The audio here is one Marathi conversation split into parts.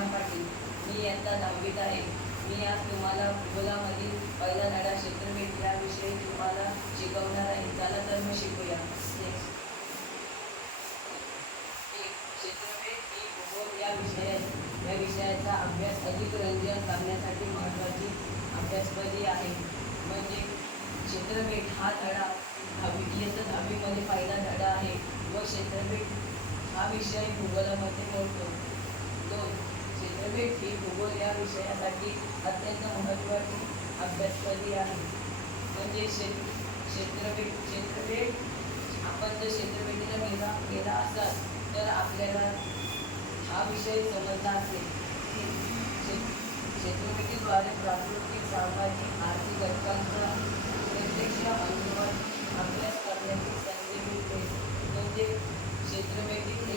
श्रीराम पाटील मी यंदा दहावीत आहे. मी आज तुम्हाला भूगोलामधील पहिला धडा क्षेत्रफळ याविषयी तुम्हाला शिकवणार आहे. चला तर मग शिकूया. Next. ही भूगोल या विषयात या विषयाचा अभ्यास अधिक रंजन करण्यासाठी महत्त्वाची अभ्यासपदी आहे. म्हणजे क्षेत्रफळ हा धडा दहावी इयत्ता दहावीमध्ये पहिला धडा आहे. व क्षेत्रफळ हा विषय भूगोलामध्ये मोडतो दोन क्षेत्रफळ ही भूगोल या विषयासाठी अत्यंत महत्त्वाची अभ्यासपदी आहे. म्हणजे क्षेत्र क्षेत्रभेट आपण जर क्षेत्रभेटीला गेला गेला असाल तर आपल्याला हा विषय समजला असेल की प्राकृतिक सामाजिक आर्थिक घटकांचा प्रत्यक्ष अनुभव अभ्यास करण्याची संधी मिळते. म्हणजे क्षेत्रभेटी हे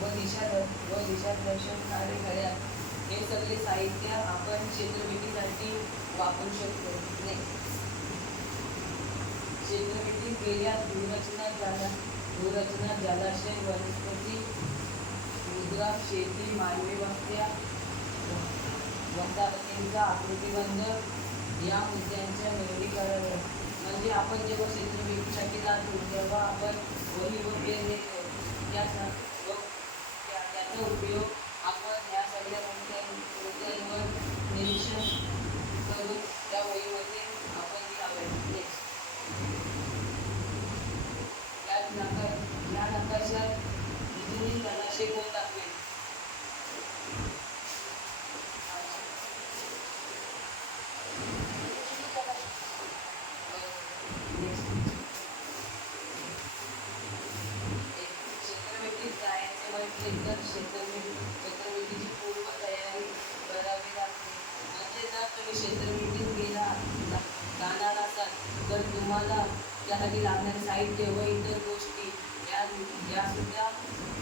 व व दिशा व दिशादर्शनणारे घड्याळ हे सगळे साहित्य आपण चित्रफितीसाठी वापरू शकतो. नेक्स्ट क्षेत्रफितीत गेल्या भूरचना झाला भूरचना जलाशय वनस्पती मुद्रा शेती मानवी वस्त्या वसाहतींचा आकृतिबंध या मुद्द्यांच्या निवडीकरण म्हणजे आपण जेव्हा क्षेत्रफितीसाठी जातो तेव्हा आपण वही व पेन घेतो त्या स- व त्या- त्याचा उपयोग आपण या सगळ्या मुद्द्यां मुद्द्यांवर निरीक्षण करून त्या वहीमध्ये आपण लिहावे नेक्स्ट या नका या नकाशात जुनी तलाशे कोण दाखवेल जायचे म्हटले तर क्षेत्रव्यक्ती क्षेत्रव्यक्तीची पूर्व तयारी करावी लागते. म्हणजे जर तुम्ही क्षेत्रव्यक्तीत गेला जाणार असाल तर तुम्हाला त्यासाठी लागणारे साहित्य व इतर गोष्टी या सुद्धा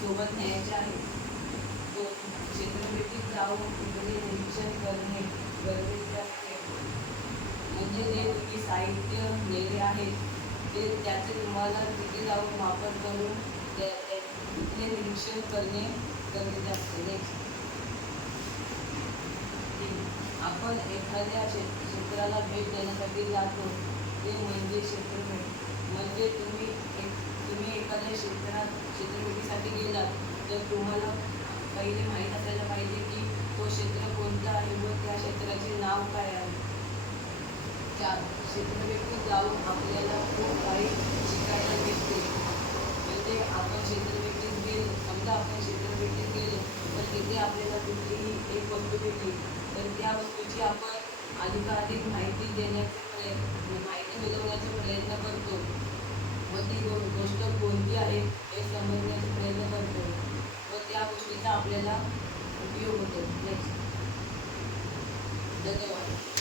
सोबत न्यायच्या आहेत. तो क्षेत्रव्यक्तीत जाऊन तिकडे निरीक्षण करणे गरजेचे असते. म्हणजे जे तुम्ही साहित्य नेले आहेत ते त्याचे तुम्हाला तिथे जाऊन वापर करून त्या तिथले निरीक्षण करणे गरजेचे असते नेक्स्ट आपण एखाद्या क्षे- क्षेत्राला भेट देण्यासाठी जातो ते म्हणजे क्षेत्रफळ म्हणजे तुम्ही एक एखाद्या क्षेत्रात क्षेत्रफळीसाठी गेलात तर तुम्हाला पहिले माहीत असायला पाहिजे की तो क्षेत्र कोणता आहे व त्या क्षेत्राचे नाव काय आहे. त्या क्षेत्रव्यक्तीत जाऊन आपल्याला खूप काही शिकायला मिळते म्हणजे आपण क्षेत्रव्यक्तीत गेलो समजा आपण क्षेत्रव्यक्तीत गेलो तर तिथे आपल्याला कुठलीही एक वस्तू भेटली तर त्या वस्तूची आपण अधिकाधिक माहिती देण्याचे प्रयत्न करतो. ती गोष्ट कोणती आहे हे समजण्याचा प्रयत्न करतो व त्या गोष्टीचा आपल्याला उपयोग होतो. धन्यवाद.